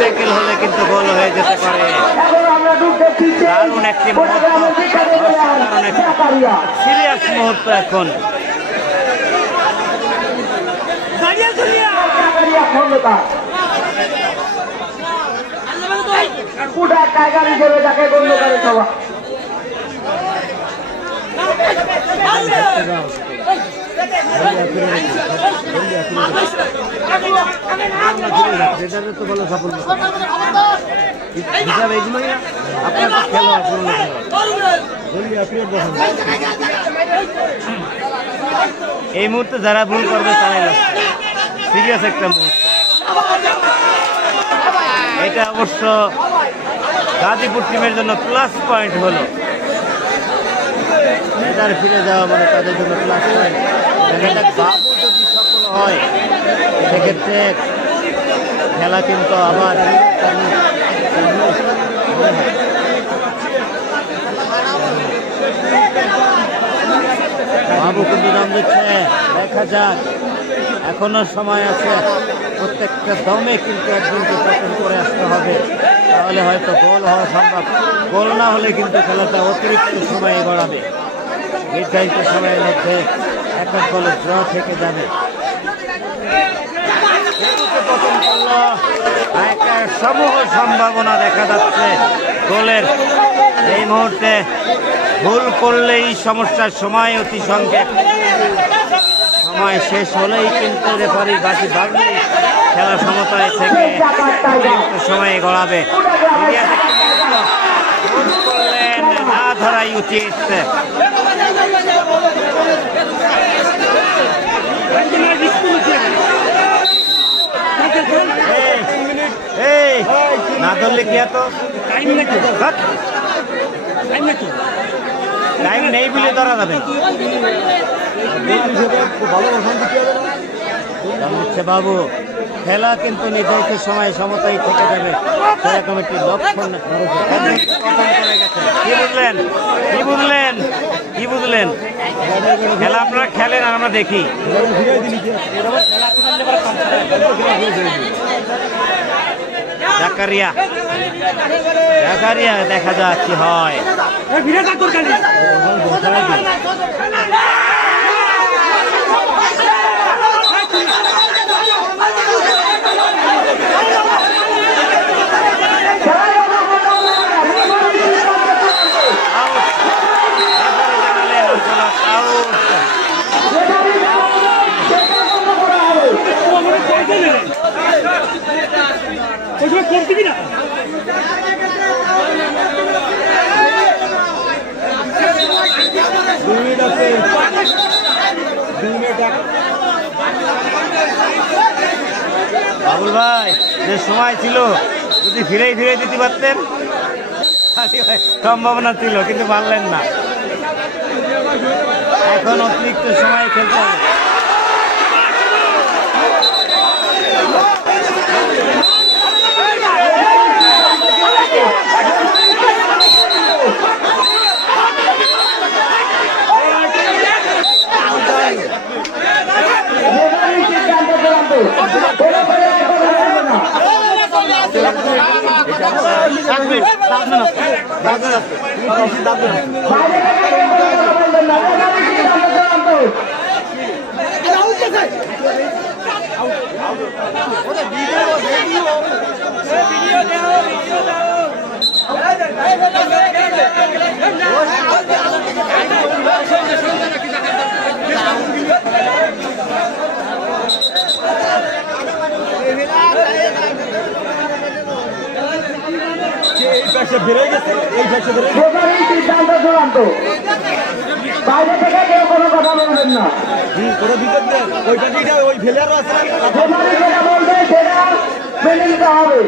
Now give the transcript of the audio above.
Tackle হলে কিন্তু গোল হয়ে যেতে পারে। দারুণ একটি মুহূর্ত, সিরিয়াস মুহূর্ত এখন। টাইগার হিসেবে তাকে গণ্য করে সবাই। এই মুহূর্তে যারা ভুল করবে তারাই সিরিয়াস একটা মুহূর্ত। এটা অবশ্য গাজীপুর টিমের জন্য প্লাস পয়েন্ট হলো। এটার ফিরে যাওয়া মানে তাদের জন্য প্লাস পয়েন্ট। বাবু যদি সফল হয় সেক্ষেত্রে খেলা কিন্তু আবার বাবু কিন্তু দাম দিচ্ছে। দেখা যাক, এখনো সময় আছে। প্রত্যেকটা দমে কিন্তু একজনকে পতন করে আসতে হবে, তাহলে হয়তো গোল হওয়া সম্ভব। গোল না হলে কিন্তু খেলাটা অতিরিক্ত সময়ে গড়াবে। নির্ধারিত সময়ের মধ্যে এক এক গোলে ড্র থেকে যাবে। পতন করলো, একটা সমূহ সম্ভাবনা দেখা যাচ্ছে গোলের। এই মুহূর্তে ভুল করলেই সমস্যার সময় অতি সংক্ষেপ। সময় শেষ হলেই কিন্তু রেফারির বাজি বাজলেই খেলা সমতায় থেকে অতিরিক্ত সময়ে গড়াবে। ভুল করলেন, না ধরাই উচিত। না ধরলে কি এত টাইম নেই বলে ধরা যাবে। বাবু, খেলা কিন্তু নির্ধারিত সময় সমতায় থেকে যাবে। খেলা কমিটির লক্ষণ কি বুঝলেন? কি বুঝলেন? কি বুঝলেন? খেলা আপনারা খেলেন আর আমরা দেখি। জাকারিয়া, জাকারিয়া, দেখা যাক কি হয়। বাবুল ভাই, যে সময় ছিল যদি ফিরে দিতে পারতেন সম্ভাবনা ছিল, কিন্তু পারলেন না। এখন অতিরিক্ত সময় খেলতে হবে। সিদ্ধান্ত চূড়ান্ত। বাইরে থেকে কেউ কোনো কথা বলবেন না। ওই যেটা বলবে সেটা মেনে নিতে হবে।